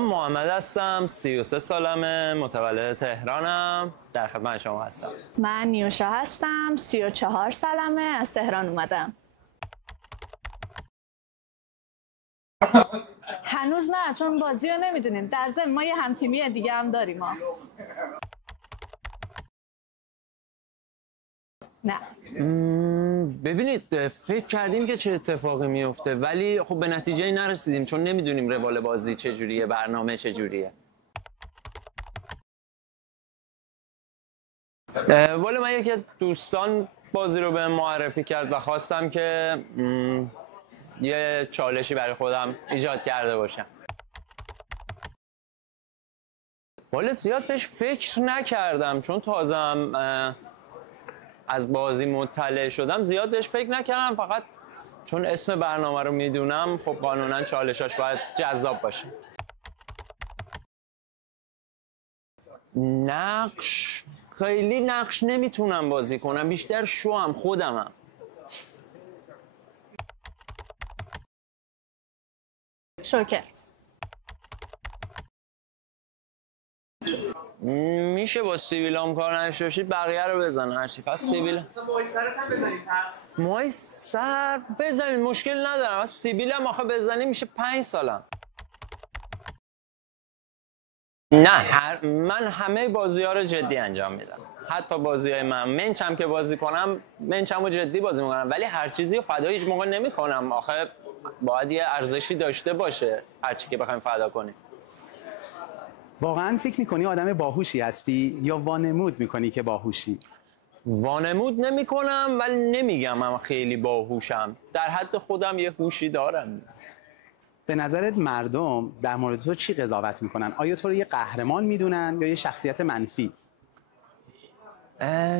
سلام، محمد هستم، 33 سالمه، متولد تهرانم، در خدمت شما هستم. من نیوشا هستم، 34 سالمه، از تهران اومدم. هنوز نه، چون بازی رو نمیدونیم. در ضمن ما یه همتیمی دیگه هم داریم ما. نه. ببینید، فکر کردیم که چه اتفاقی میفته، ولی خب به نتیجه نرسیدیم چون نمیدونیم روال بازی چجوریه، برنامه چجوریه. والا من یکی از دوستان بازی رو به معرفی کرد و خواستم که یه چالشی برای خودم ایجاد کرده باشم. والا زیاد بهش فکر نکردم چون تازم از بازی مطلع شدم، زیاد بهش فکر نکردم، فقط چون اسم برنامه رو میدونم خب قانونا چالشاش باید جذاب باشه. نقش خیلی نقش نمیتونم بازی کنم، بیشتر شوام خودمم. شوکر. میشه با سیبیلام کار نشته باشید بقیه رو بزن هرچی. پس سیبیل مثلا موهای سرت هم بزنید. پس موهای سر بزنید، مشکل ندارم. سیبیلم آخه بزنی میشه 5 سالم. نه، من همه بازی ها رو جدی انجام میدم، حتی بازی های منچم که بازی کنم منچم رو جدی بازی میکنم، ولی هر چیزی رو فدا هیچ موقع نمی کنم. آخه باید یه ارزشی داشته باشه هر چی که بخوایم فدا کنیم. واقعا فکر میکنی آدم باهوشی هستی یا وانمود میکنی که باهوشی؟ وانمود نمی کنم ولی نمیگم من خیلی باهوشم، در حد خودم یه هوشی دارم. به نظرت مردم در مورد تو چی قضاوت میکنن؟ آیا تو رو یه قهرمان میدونن یا یه شخصیت منفی؟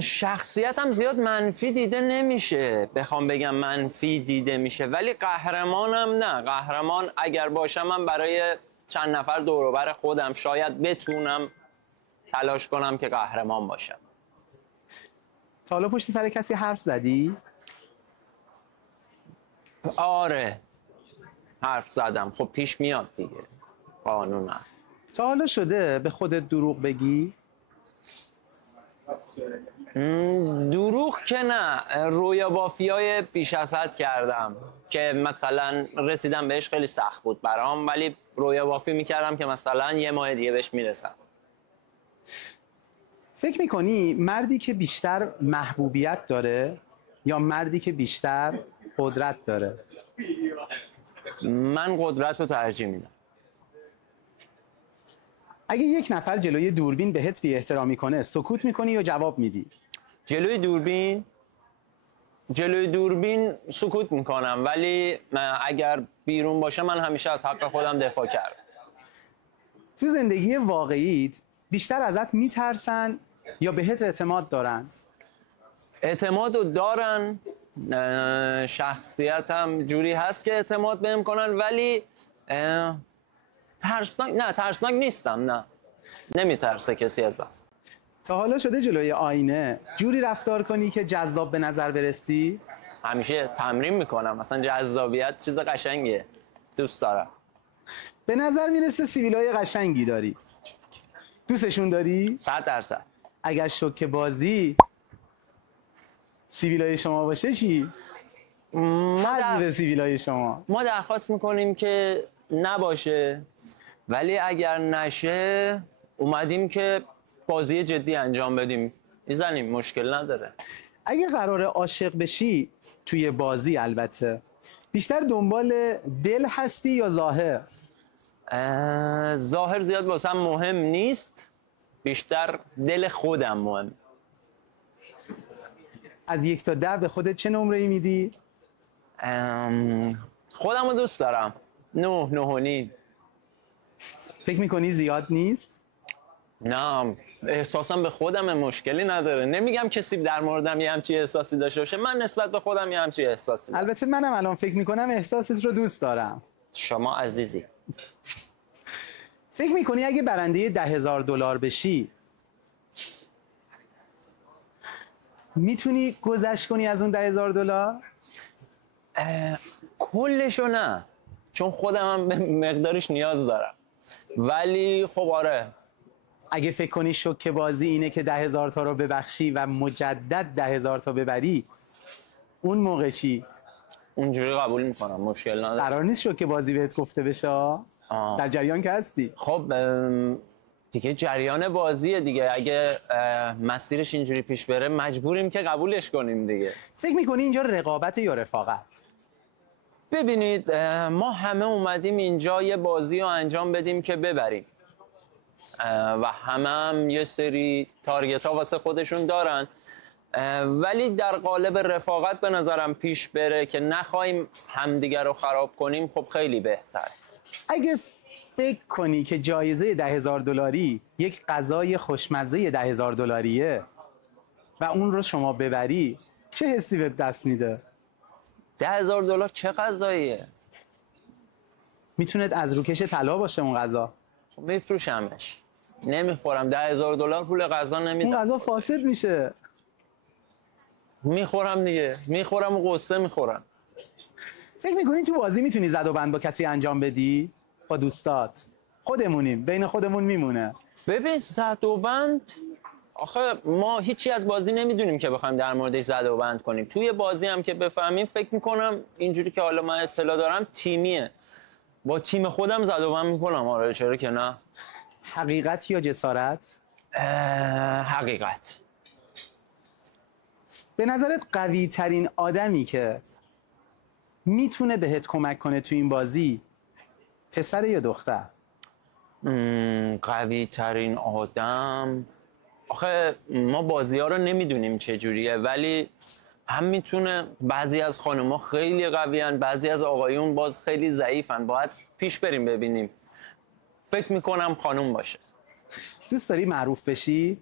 شخصیتم زیاد منفی دیده نمیشه، بخوام بگم منفی دیده میشه، ولی قهرمانم نه. قهرمان اگر باشم من برای چند نفر دور و بر خودم شاید بتونم تلاش کنم که قهرمان باشم. تا حالا پشت سر کسی حرف زدی؟ آره، حرف زدم. خب پیش میاد دیگه، قانونا. تا حالا شده به خودت دروغ بگی؟ دروغ که نه، رویا بافیای بیش از حد کردم که مثلا رسیدم بهش خیلی سخت بود برام، ولی رویا بافی میکردم که مثلا یه ماه دیگه بهش میرسم. فکر میکنی مردی که بیشتر محبوبیت داره یا مردی که بیشتر قدرت داره؟ من قدرت رو ترجیح میدم. اگه یک نفر جلوی دوربین بهت بی احترامی کنه سکوت میکنی یا جواب میدی؟ جلوی دوربین سکوت میکنم، ولی اگر بیرون باشه من همیشه از حق خودم دفاع کردم. تو زندگی واقعیت بیشتر ازت میترسن یا بهت اعتماد دارن؟ اعتماد رو دارن. شخصیتم جوری هست که اعتماد بهم کنن، ولی ترسناک نیستم. نه، نمیترسه کسی ازم. تا حالا شده جلوی آینه جوری رفتار کنی که جذاب به نظر برسی؟ همیشه تمرین میکنم، مثلا جذابیت چیز قشنگیه، دوست دارم. به نظر میرسه سیبیلای قشنگی داری. دوستشون داری؟ 100%. اگر شوکه بازی سیبیلای شما باشه چی؟ حذف سیبیلای شما. ما درخواست میکنیم که نباشه، ولی اگر نشه اومدیم که بازی جدی انجام بدیم، میزنیم، مشکل نداره. اگه قراره عاشق بشی توی بازی، البته بیشتر دنبال دل هستی یا ظاهر؟ ظاهر زیاد واسم مهم نیست، بیشتر دل خودم مهم. از 1 تا 10 به خودت چه نمره‌ای میدی؟ خودم رو دوست دارم 9.5. فکر میکنی زیاد نیست؟ نه، احساسم به خودم مشکلی نداره. نمیگم کسی در موردم یه همچی احساسی داشته باشه، من نسبت به خودم یه همچی احساسی دارم. البته منم الان فکر میکنم احساست رو دوست دارم. شما عزیزی. فکر میکنی اگه برنده $10,000 بشی میتونی گذشت کنی از اون $10,000؟ کلشو نه، چون خودم هم به مقدارش نیاز دارم. ولی خب آره، اگه فکر کنی شوکه بازی اینه که 10,000 تا رو ببخشی و مجدد 10,000 تا ببری، اون موقع چی؟ اونجوری قبول میکنم، مشکل نداره. قرار نیست شوکه بازی بهت گفته بشه. در جریان که هستی. خب دیگه جریان بازیه دیگه، اگه مسیرش اینجوری پیش بره مجبوریم که قبولش کنیم دیگه. فکر میکنی اینجا رقابت یا رفاقت؟ ببینید ما همه اومدیم اینجا یه بازی رو انجام بدیم که ببریم و هم یه سری تارگت ها واسه خودشون دارن، ولی در قالب رفاقت به نظرم پیش بره که نخواهیم همدیگر رو خراب کنیم، خب خیلی بهتر. اگه فکر کنی که جایزه 10,000 دلاری یک غذای خوشمزه 10,000 دلاریه و اون رو شما ببری، چه حسی بهت دست میده؟ 10,000 دلار چه غذاییه؟ میتونه از روکش طلا باشه اون غذا. خب میفروشمش، نمیخورم. 10,000 دلار پول غذا اون نمیدم. غذا فاسد میشه. میخورم دیگه، میخورم و قصه میخورم. فکر میکنی تو بازی میتونی زد و بند با کسی انجام بدی؟ با دوستات؟ خودمونیم، بین خودمون میمونه. ببین زد و بند، آخه ما هیچی از بازی نمیدونیم که بخوایم در موردش زد و بند کنیم. توی بازی هم که بفهمیم، فکر میکنم اینجوری که حالا من اطلاع دارم تیمیه، با تیم خودم زد و بند میکنم. آره چرا که نه. حقیقت یا جسارت؟ حقیقت. به نظرت قوی ترین آدمی که میتونه بهت کمک کنه تو این بازی پسر یا دختر؟ قوی ترین آدم، آخه ما بازی ها رو نمیدونیم چه جوریه، ولی هم میتونه بعضی از خانوما خیلی قویان، بعضی از آقایون باز خیلی ضعیفن. باید پیش بریم ببینیم. فکر میکنم خانوم باشه. دوست داری معروف بشی؟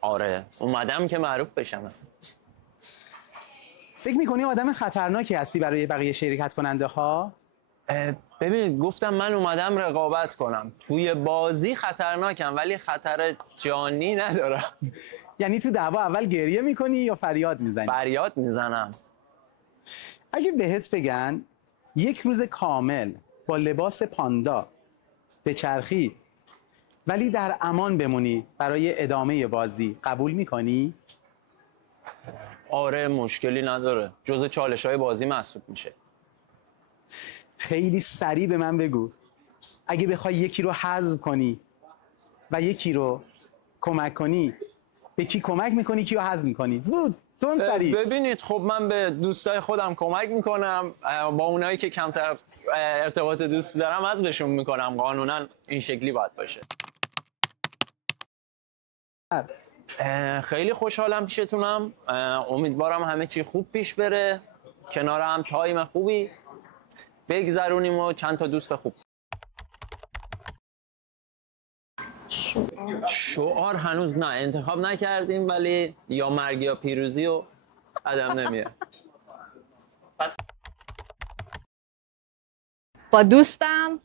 آره اومدم که معروف بشم اصلا. فکر میکنی آدم خطرناکی هستی برای بقیه شرکت کننده ها؟ ببینید گفتم من اومدم رقابت کنم. توی بازی خطرناکم ولی خطر جانی ندارم. یعنی تو دعوا اول گریه میکنی یا فریاد میزنی؟ فریاد میزنم. اگه بهت بگن یک روز کامل با لباس پاندا به چرخی ولی در امان بمونی برای ادامه بازی، قبول میکنی؟ آره مشکلی نداره، جز چالش‌های بازی محسوب میشه. خیلی سریع به من بگو، اگه بخوای یکی رو حذف کنی و یکی رو کمک کنی، به کی کمک میکنی، کی رو حذف میکنی؟ زود، تون سریع. ببینید خب من به دوستای خودم کمک میکنم، با اونایی که کمتر ارتباط دوست دارم حذفشون میکنم. قانونا این شکلی باید باشه. خیلی خوشحالم پیشتونم. امیدوارم همه چی خوب پیش بره، کنار هم تایم خوبی بگذرونیم و چند تا دوست خوب. شعار هنوز نه انتخاب نکردیم، ولی یا مرگ یا پیروزی و عدم نمیره. با دوستم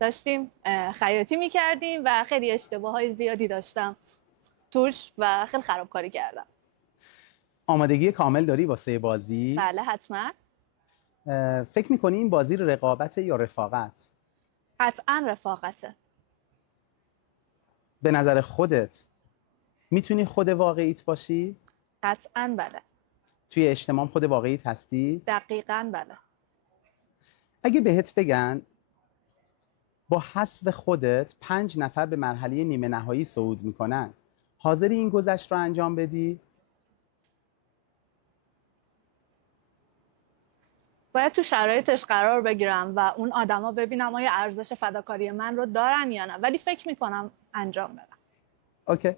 داشتیم خیاطی میکردیم و خیلی اشتباههای زیادی داشتم توش و خیلی خرابکاری کردم. آمادگی کامل داری واسه بازی؟ بله حتما. فکر میکنی این بازی رقابت یا رفاقت؟ قطعا رفاقته. به نظر خودت میتونی خود واقعیت باشی؟ قطعا بله. توی اجتماع خود واقعیت هستی؟ دقیقا بله. اگه بهت بگن با حذف خودت 5 نفر به مرحله نیمه نهایی صعود میکنن، حاضری این گذشت رو انجام بدی؟ باید تو شرایطش قرار بگیرم و اون آدما ببینم آیا ارزش فداکاری من رو دارن یا نه، ولی فکر میکنم انجام بدم. اوکی.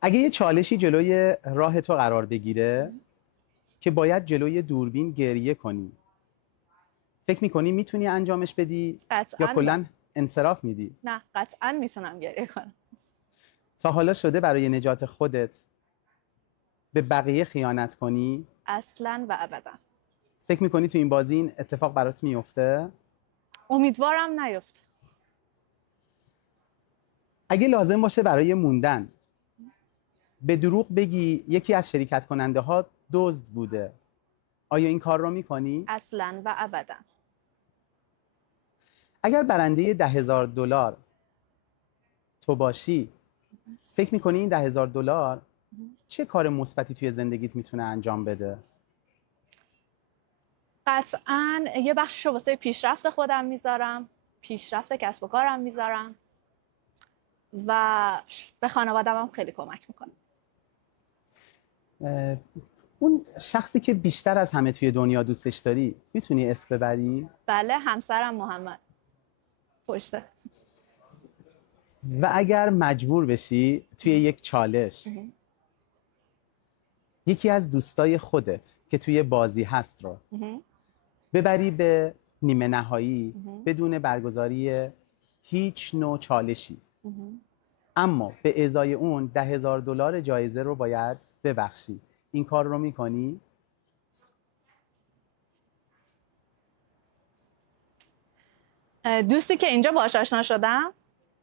اگه یه چالشی جلوی راه تو قرار بگیره که باید جلوی دوربین گریه کنی، فکر میکنی میتونی انجامش بدی؟ قطعاً یا کلا انصراف میدی؟ نه قطعا میتونم گریه کنم. تا حالا شده برای نجات خودت به بقیه خیانت کنی؟ اصلا و ابدا. فکر میکنی تو این بازی این اتفاق برات میفته؟ امیدوارم نیفته. اگه لازم باشه برای موندن به دروغ بگی یکی از شرکت کننده ها دزد بوده، آیا این کار رو میکنی؟ اصلا و ابدا. اگر برنده $10,000 تو باشی، فکر میکنی این $10,000 چه کار مثبتی توی زندگیت میتونه انجام بده؟ قطعا یه بخشش رو واسه پیشرفت خودم میذارم، پیشرفت کسب و کارم میذارم و به خانواده‌م هم خیلی کمک میکنم. اون شخصی که بیشتر از همه توی دنیا دوستش داری میتونی اسم ببری؟ بله، همسرم محمد پشته. و اگر مجبور بشی توی یک چالش یکی از دوستای خودت که توی بازی هست رو ببری به نیمه نهایی بدون برگزاری هیچ نوع چالشی، اما به ازای اون $10,000 جایزه رو باید ببخشی، این کار رو میکنی؟ دوستی که اینجا باهاش آشنا شدم،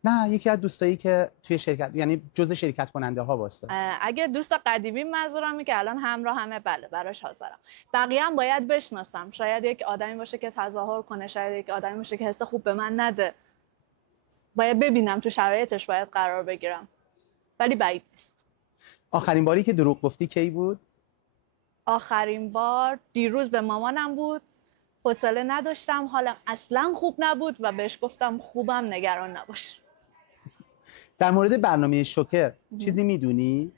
نه، یکی از دوستایی که توی شرکت، یعنی جزء شرکت کننده ها باشه. اگه دوست قدیمی منظورمی که الان همراه همه، بله براش حاضرم. بقیه هم باید بشناسم. شاید یک آدمی باشه که تظاهر کنه، شاید یک آدمی باشه که حس خوب به من نده. باید ببینم، تو شرایطش باید قرار بگیرم، ولی بعید نیست. آخرین باری که دروغ گفتی کی بود؟ آخرین بار دیروز به مامانم بود. حوصله نداشتم، حالم اصلا خوب نبود و بهش گفتم خوبم، نگران نباش. در مورد برنامه شوکر چیزی میدونی؟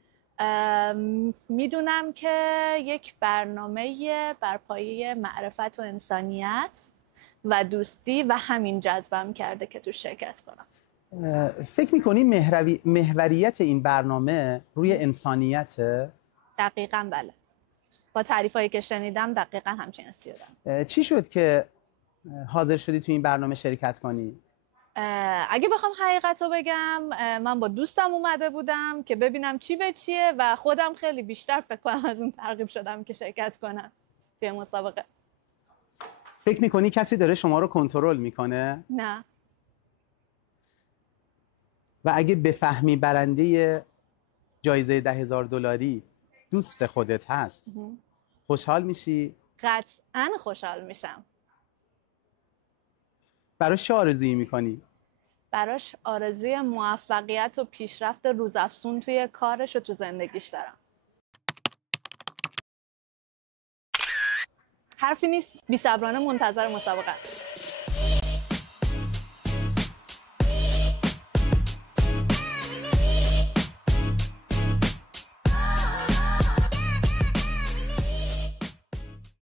میدونم که یک برنامه بر پایه معرفت و انسانیت و دوستی و همین جذبم کرده که تو شرکت کنم. فکر میکنی محوریت این برنامه روی انسانیته؟ دقیقاً بله. با تعریفایی که شنیدم دقیقاً همچین حسی دارم. چی شد که حاضر شدی تو این برنامه شرکت کنی؟ اگه بخوام حقیقت رو بگم، من با دوستم اومده بودم که ببینم چی به چیه و خودم خیلی بیشتر فکر کنم از اون ترغیب شدم که شرکت کنم توی مسابقه. فکر میکنی کسی داره شما رو کنترل میکنه؟ نه. و اگه بفهمی برنده جایزه $10,000 دوست خودت هست، خوشحال میشی؟ قطعاً خوشحال میشم. براش چه آرزویی میکنی؟ براش آرزوی موفقیت و پیشرفت روزافزون توی کارش و تو زندگیش دارم. حرفی نیست، بی‌صبرانه منتظر مسابقه.